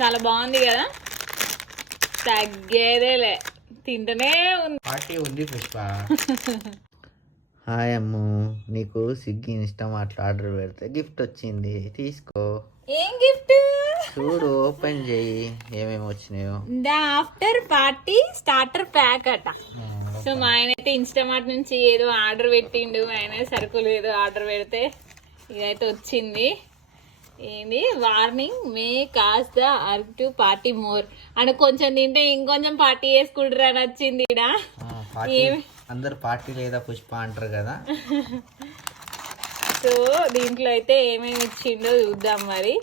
చాలా బాగుంది కదా, తగ్గేదేలే, తింటనే ఉంది. పార్టీ ఉంది పుష్ప. హాయ్ అమ్ము, నీకు స్విగ్గీ ఇన్స్టామార్ట్ ఆర్డర్ పెడితే గిఫ్ట్ వచ్చింది, తీసుకో. ఏం గిఫ్ట్? చూడు, ఓపెన్ చేయి ఏమేమి వచ్చినాయో. The after party starter pack అట. సో మా ఆయన అయితే ఇన్స్టామార్ట్ నుంచి ఏదో ఆర్డర్ పెట్టిండు, ఆయన సరుకులు ఏదో ఆర్డర్ పెడితే ఇదైతే వచ్చింది. ఏంది, warning may cause the urge to party more అని, కొంచెం తింటే ఇంకొంచెం పార్టీ చేసుకుంటారు అని వచ్చింది. అందరు పార్టీ లేదా పుష్ప అంటారు కదా. సో దీంట్లో అయితే ఏమేమి ఇచ్చిండో చూద్దాం. మరి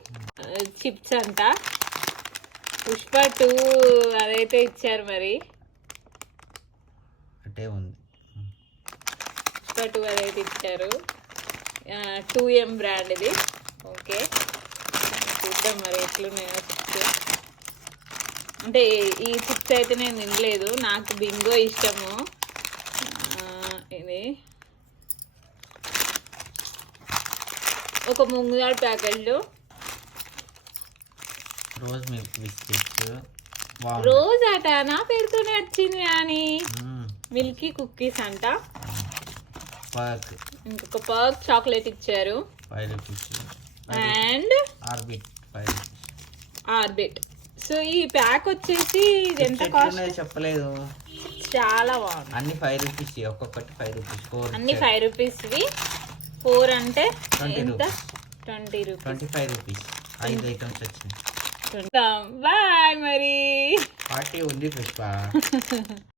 చిప్స్ అంట, పుష్ప 2 అదైతే ఇచ్చారు. మరి అంటే ఉంది, పుష్ప 2 అదైతే ఇచ్చారు. 2M బ్రాండ్ ఇది. ఓకే, చూద్దాం మరి ఎట్లున్నాయో చిప్స్. అంటే ఈ చిప్స్ అయితే నేను తినలేదు, నాకు బింగో ఇష్టము. ఇది ఒక ముంగుదాడు ప్యాకెట్లు, రోజ్ మిల్క్ బిస్కెట్స్. రోజు అట నా పేరుతోనే వచ్చింది అని. మిల్కీ కుక్కీస్ అంట. పర్క్, ఇంకొక పర్క్ చాక్లెట్ ఇచ్చారు. 5 rupees. And orbit 5 rupees. Orbit. So ఈ ప్యాక్ వచ్చేసి ఇది ఎంత కాస్ట్ చెప్పలేదు. చాలా బాగుంది. అన్ని 5 రూపీస్, ఒక్కొక్కటి 5 రూపీస్. అన్ని 5 రూపీస్వి. 4 అంటే 20 ఎంత? రూపీస్. 20 రూపీస్. 25 రూపీస్ 5 ఐటమ్స్ వచ్చినాయి. బాయ్. మరి పార్టీ ఉంది పుష్ప.